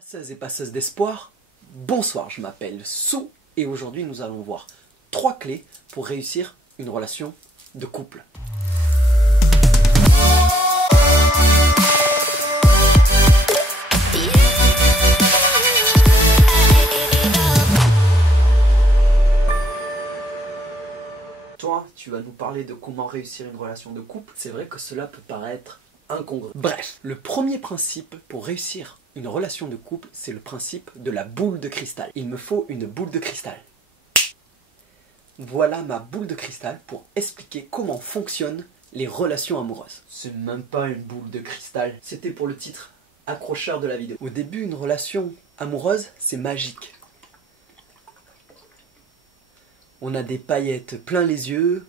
Passeuses et passeuses d'espoir, bonsoir, je m'appelle Sou et aujourd'hui nous allons voir 3 clés pour réussir une relation de couple. Toi, tu vas nous parler de comment réussir une relation de couple. C'est vrai que cela peut paraître incongru. Bref, le premier principe pour réussir une relation de couple, c'est le principe de la boule de cristal. Il me faut une boule de cristal. Voilà ma boule de cristal pour expliquer comment fonctionnent les relations amoureuses. C'est même pas une boule de cristal. C'était pour le titre accrocheur de la vidéo. Au début, une relation amoureuse, c'est magique. On a des paillettes plein les yeux,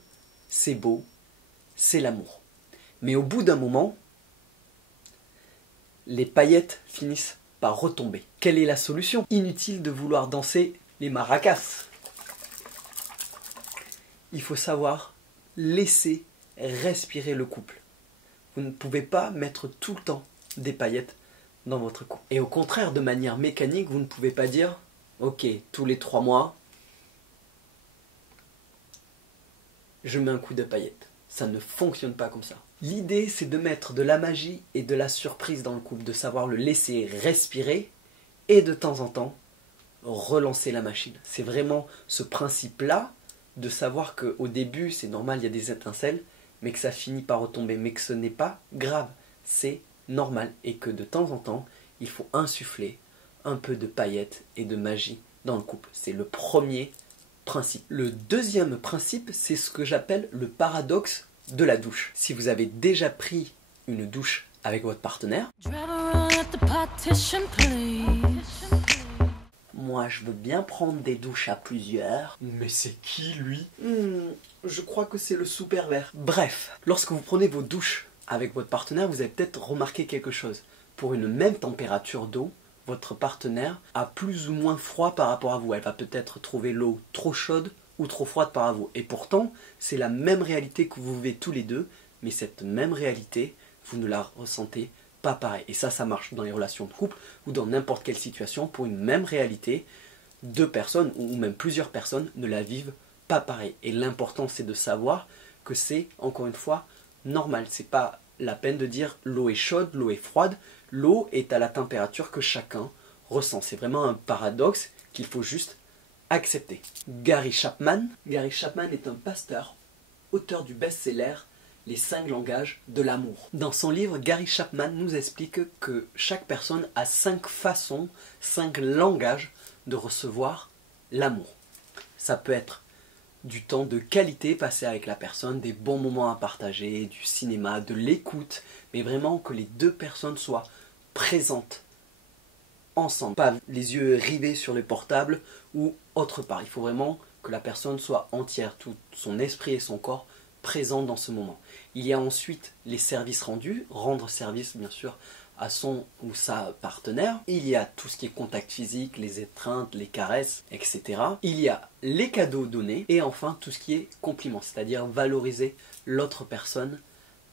c'est beau, c'est l'amour. Mais au bout d'un moment, les paillettes finissent par retomber. Quelle est la solution? Inutile de vouloir danser les maracas. Il faut savoir laisser respirer le couple. Vous ne pouvez pas mettre tout le temps des paillettes dans votre couple. Et au contraire, de manière mécanique, vous ne pouvez pas dire « Ok, tous les 3 mois, je mets un coup de paillettes ». Ça ne fonctionne pas comme ça. L'idée, c'est de mettre de la magie et de la surprise dans le couple, de savoir le laisser respirer et de temps en temps, relancer la machine. C'est vraiment ce principe-là de savoir qu'au début, c'est normal, il y a des étincelles, mais que ça finit par retomber, mais que ce n'est pas grave, c'est normal et que de temps en temps, il faut insuffler un peu de paillettes et de magie dans le couple. C'est le premier principe. Le deuxième principe, c'est ce que j'appelle le paradoxe de la douche. Si vous avez déjà pris une douche avec votre partenaire, moi je veux bien prendre des douches à plusieurs. Mais c'est qui lui? Je crois que c'est le sous pervers. Bref, lorsque vous prenez vos douches avec votre partenaire, vous avez peut-être remarqué quelque chose. Pour une même température d'eau, votre partenaire a plus ou moins froid par rapport à vous. Elle va peut-être trouver l'eau trop chaude ou trop froide par rapport à vous. Et pourtant, c'est la même réalité que vous vivez tous les deux, mais cette même réalité, vous ne la ressentez pas pareil. Et ça marche dans les relations de couple ou dans n'importe quelle situation. Pour une même réalité, 2 personnes ou même plusieurs personnes ne la vivent pas pareil. Et l'important, c'est de savoir que c'est, encore une fois, normal. C'est pas la peine de dire l'eau est chaude, l'eau est froide. L'eau est à la température que chacun ressent. C'est vraiment un paradoxe qu'il faut juste accepter. Gary Chapman est un pasteur, auteur du best-seller Les 5 langages de l'amour. Dans son livre, Gary Chapman nous explique que chaque personne a 5 façons, 5 langages de recevoir l'amour. Ça peut être du temps de qualité passé avec la personne, des bons moments à partager, du cinéma, de l'écoute, mais vraiment que les 2 personnes soient présentes ensemble, pas les yeux rivés sur le portable ou autre part. Il faut vraiment que la personne soit entière, tout son esprit et son corps présents dans ce moment. Il y a ensuite les services rendus, rendre service bien sûr à son ou sa partenaire. Il y a tout ce qui est contact physique, les étreintes, les caresses, etc. Il y a les cadeaux donnés et enfin tout ce qui est compliment, c'est-à-dire valoriser l'autre personne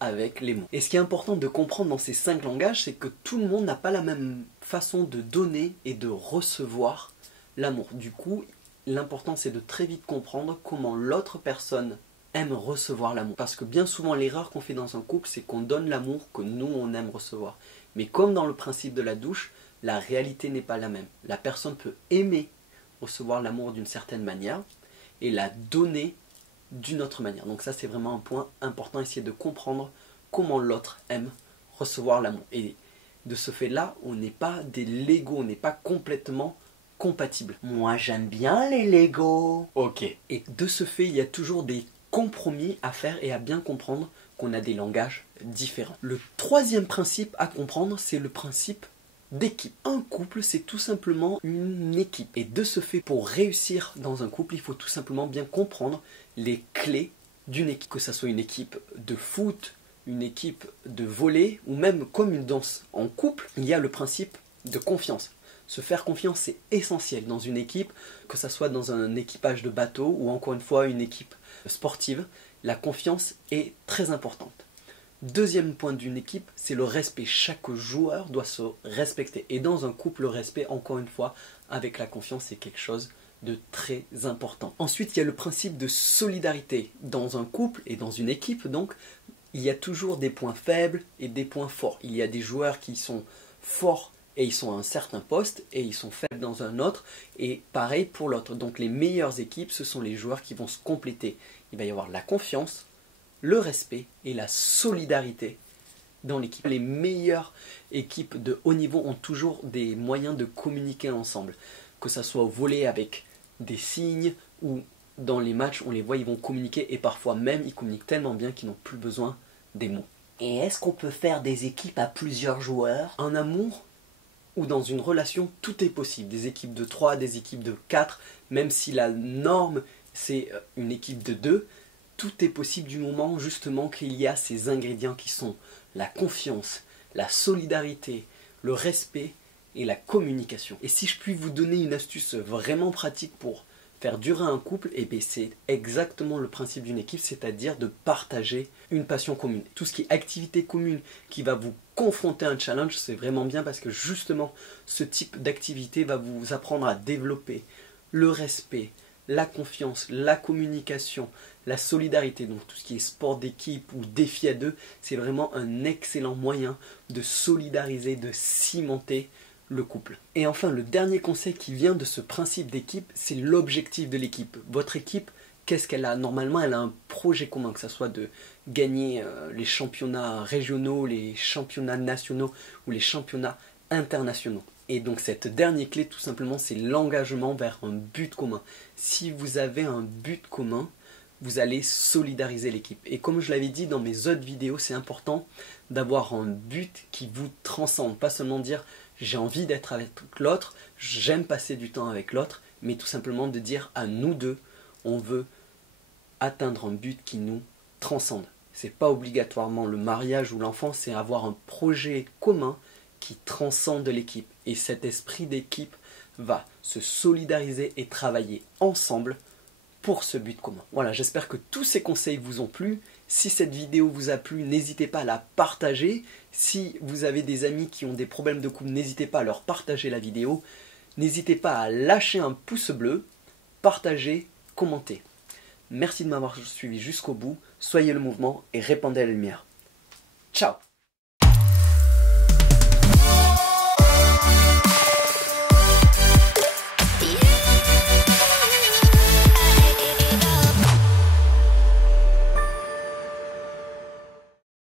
avec les mots. Et ce qui est important de comprendre dans ces 5 langages, c'est que tout le monde n'a pas la même façon de donner et de recevoir l'amour. Du coup, l'important c'est de très vite comprendre comment l'autre personne aime recevoir l'amour. Parce que bien souvent, l'erreur qu'on fait dans un couple, c'est qu'on donne l'amour que nous, on aime recevoir. Mais comme dans le principe de la douche, la réalité n'est pas la même. La personne peut aimer recevoir l'amour d'une certaine manière et la donner d'une autre manière. Donc ça, c'est vraiment un point important, essayer de comprendre comment l'autre aime recevoir l'amour. Et de ce fait-là, on n'est pas des Legos, on n'est pas complètement compatibles. Moi, j'aime bien les Legos. Ok. Et de ce fait, il y a toujours des compromis à faire et à bien comprendre qu'on a des langages différents. Le troisième principe à comprendre, c'est le principe d'équipe. Un couple, c'est tout simplement une équipe. Et de ce fait, pour réussir dans un couple, il faut tout simplement bien comprendre les clés d'une équipe. Que ça soit une équipe de foot, une équipe de volley, ou même comme une danse en couple, il y a le principe de confiance. Se faire confiance, c'est essentiel dans une équipe, que ça soit dans un équipage de bateau ou encore une fois une équipe sportive. La confiance est très importante. Deuxième point d'une équipe, c'est le respect. Chaque joueur doit se respecter. Et dans un couple, le respect, encore une fois, avec la confiance, c'est quelque chose de très important. Ensuite, il y a le principe de solidarité. Dans un couple et dans une équipe, donc, il y a toujours des points faibles et des points forts. Il y a des joueurs qui sont forts et ils sont à un certain poste et ils sont faibles dans un autre. Et pareil pour l'autre. Donc les meilleures équipes, ce sont les joueurs qui vont se compléter. Il va y avoir la confiance, le respect et la solidarité dans l'équipe. Les meilleures équipes de haut niveau ont toujours des moyens de communiquer ensemble. Que ça soit au volley avec des signes ou dans les matchs, on les voit, ils vont communiquer et parfois même ils communiquent tellement bien qu'ils n'ont plus besoin des mots. Et est-ce qu'on peut faire des équipes à plusieurs joueurs? En amour ou dans une relation, tout est possible. Des équipes de 3, des équipes de 4, même si la norme c'est une équipe de 2, tout est possible du moment justement qu'il y a ces ingrédients qui sont la confiance, la solidarité, le respect et la communication. Et si je puis vous donner une astuce vraiment pratique pour faire durer un couple, et bien c'est exactement le principe d'une équipe, c'est-à-dire de partager une passion commune. Tout ce qui est activité commune qui va vous confronter à un challenge, c'est vraiment bien parce que justement ce type d'activité va vous apprendre à développer le respect, la confiance, la communication, la solidarité. Donc tout ce qui est sport d'équipe ou défi à deux, c'est vraiment un excellent moyen de solidariser, de cimenter le couple. Et enfin, le dernier conseil qui vient de ce principe d'équipe, c'est l'objectif de l'équipe. Votre équipe, qu'est-ce qu'elle a? Normalement, elle a un projet commun, que ce soit de gagner les championnats régionaux, les championnats nationaux ou les championnats internationaux. Et donc cette dernière clé, tout simplement, c'est l'engagement vers un but commun. Si vous avez un but commun, vous allez solidariser l'équipe. Et comme je l'avais dit dans mes autres vidéos, c'est important d'avoir un but qui vous transcende. Pas seulement dire j'ai envie d'être avec l'autre, j'aime passer du temps avec l'autre, mais tout simplement de dire à nous deux, on veut atteindre un but qui nous transcende. C'est pas obligatoirement le mariage ou l'enfant, c'est avoir un projet commun qui transcende l'équipe. Et cet esprit d'équipe va se solidariser et travailler ensemble pour ce but commun. Voilà, j'espère que tous ces conseils vous ont plu. Si cette vidéo vous a plu, n'hésitez pas à la partager. Si vous avez des amis qui ont des problèmes de couple, n'hésitez pas à leur partager la vidéo. N'hésitez pas à lâcher un pouce bleu, partager, commenter. Merci de m'avoir suivi jusqu'au bout. Soyez le mouvement et répandez la lumière. Ciao!